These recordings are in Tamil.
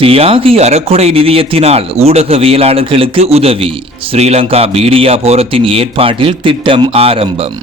தியாகி அறக்கொடை நிதியத்தினால் ஊடகவியலாளர்களுக்கு உதவி. ஸ்ரீலங்கா மீடியா போரத்தின் ஏற்பாட்டில் திட்டம் ஆரம்பம்.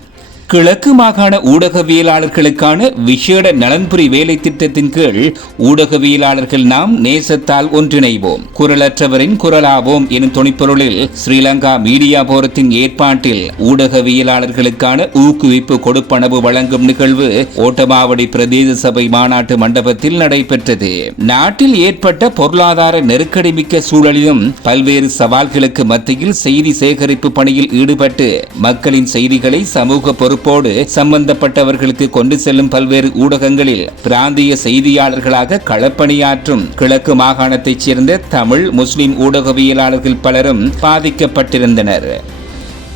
கிழக்கு மாகாண ஊடகவியலாளர்களுக்கான விசேட நலன்புரி வேலை திட்டத்தின் கீழ் ஊடகவியலாளர்கள் நாம் நேசத்தால் ஒன்றிணைவோம், குரலற்றவரின் குரலாவோம் எனும் துணிப்பொருளில் ஸ்ரீலங்கா மீடியா போரத்தின் ஏற்பாட்டில் ஊடகவியலாளர்களுக்கான ஊக்குவிப்பு கொடுப்பனவு வழங்கும் நிகழ்வு ஓட்டமாவடி பிரதேச சபை மாநாட்டு மண்டபத்தில் நடைபெற்றது. நாட்டில் ஏற்பட்ட பொருளாதார நெருக்கடி மிக்க சூழலிலும் பல்வேறு சவால்களுக்கு மத்தியில் செய்தி சேகரிப்பு பணியில் ஈடுபட்டு மக்களின் செய்திகளை சமூக பொறுப்போடு சம்பந்தப்பட்டவர்களுக்கு கொண்டு செல்லும் பல்வேறு ஊடகங்களில் பிராந்திய செய்தியாளர்களாக களப்பணியாற்றும் கிழக்கு மாகாணத்தைச் சேர்ந்த தமிழ் முஸ்லிம் ஊடகவியலாளர்கள் பலரும் பாதிக்கப்பட்டிருந்தனர்.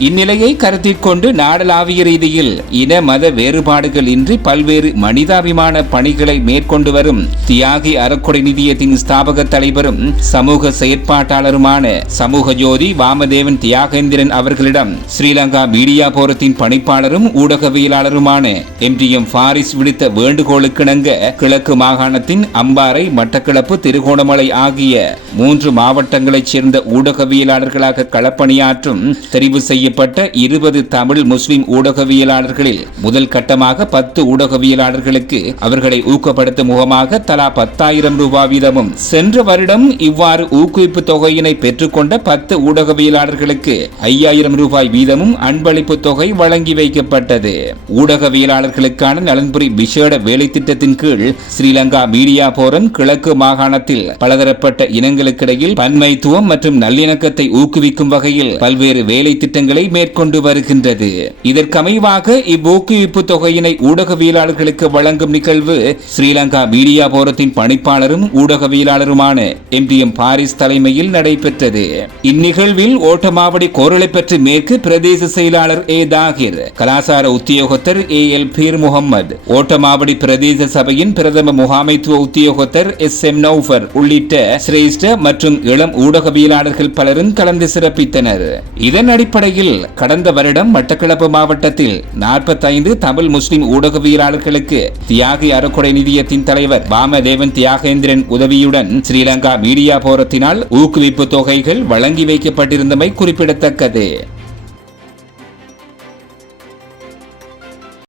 இந்நிலையை கருத்தில் கொண்டு நாடளாவிய ரீதியில் இன மத வேறுபாடுகள் இன்றி பல்வேறு மனிதாபிமான பணிகளை மேற்கொண்டு வரும் தியாகி அறக்கொடை நிதியத்தின் ஸ்தாபக தலைவரும் சமூக செயற்பாட்டாளருமான சமூக ஜோதி வாமதேவன் தியாகேந்திரன் அவர்களிடம் ஸ்ரீலங்கா மீடியா போரத்தின் பணிப்பாளரும் ஊடகவியலாளருமான MTM ஃபாரிஸ் விடுத்த வேண்டுகோளுக்கிணங்க கிழக்கு மாகாணத்தின் அம்பாறை, மட்டக்களப்பு, திருகோணமலை ஆகிய 3 மாவட்டங்களைச் சேர்ந்த ஊடகவியலாளர்களாக களப்பணியாற்றும் தெரிவு செய்ய 20 தமிழ் முஸ்லிம் ஊடகவியலாளர்களில் முதல் கட்டமாக 10 ஊடகவியலாளர்களுக்கு அவர்களை ஊக்கப்படுத்தும் முகமாக தலா 10,000 ரூபாய் வீதமும், சென்ற வருடம் இவ்வாறு ஊக்குவிப்பு தொகையினை பெற்றுக்கொண்ட 10 ஊடகவியலாளர்களுக்கு 5,000 ரூபாய் வீதமும் அன்பளிப்பு தொகை வழங்கி வைக்கப்பட்டது. ஊடகவியலாளர்களுக்கான நலன்புரி விசேட வேலை திட்டத்தின் கீழ் ஸ்ரீலங்கா மீடியா போரம் கிழக்கு மாகாணத்தில் பலதரப்பட்ட இனங்களுக்கிடையில் பன்மைத்துவம் மற்றும் நல்லிணக்கத்தை ஊக்குவிக்கும் வகையில் பல்வேறு வேலை திட்டங்கள் மேற்கொண்டு வருகின்றது. இதற்கமைவாக இவ்வூக்குவிப்பு தொகையினை ஊடகவியலாளர்களுக்கு வழங்கும் நிகழ்வு ஸ்ரீலங்கா மீடியா போரத்தின் பணிப்பாளரும் ஊடகவியலாளருமான MTM ஃபாரிஸ் தலைமையில் நடைபெற்றது. இந்நிகழ்வில் ஓட்டமாவடி கோரளைப்பற்று மேற்கு பிரதேச செயலாளர் A தாகிர், கலாசார உத்தியோகத்தர் AL பீர் முகமது, ஓட்டமாவடி பிரதேச சபையின் பிரதம முகாமைத்துவ உத்தியோகத்தர் SM நௌஃபர் உள்ளிட்ட சிரேஷ்ட மற்றும் இளம் ஊடகவியலாளர்கள் பலரும் கலந்து சிறப்பித்தனர். இதன் அடிப்படையில் கடந்த வருடம் மட்டக்களப்பு மாவட்டத்தில் 45 தமிழ் முஸ்லிம் ஊடகவியலாளர்களுக்கு தியாகி அறக்கொடை நிதியத்தின் தலைவர் வாமதேவன் தியாகேந்திரன் உதவியுடன் ஸ்ரீலங்கா மீடியா போரத்தினால் ஊக்குவிப்பு தொகைகள் வழங்கி வைக்கப்பட்டிருந்தமை குறிப்பிடத்தக்கது.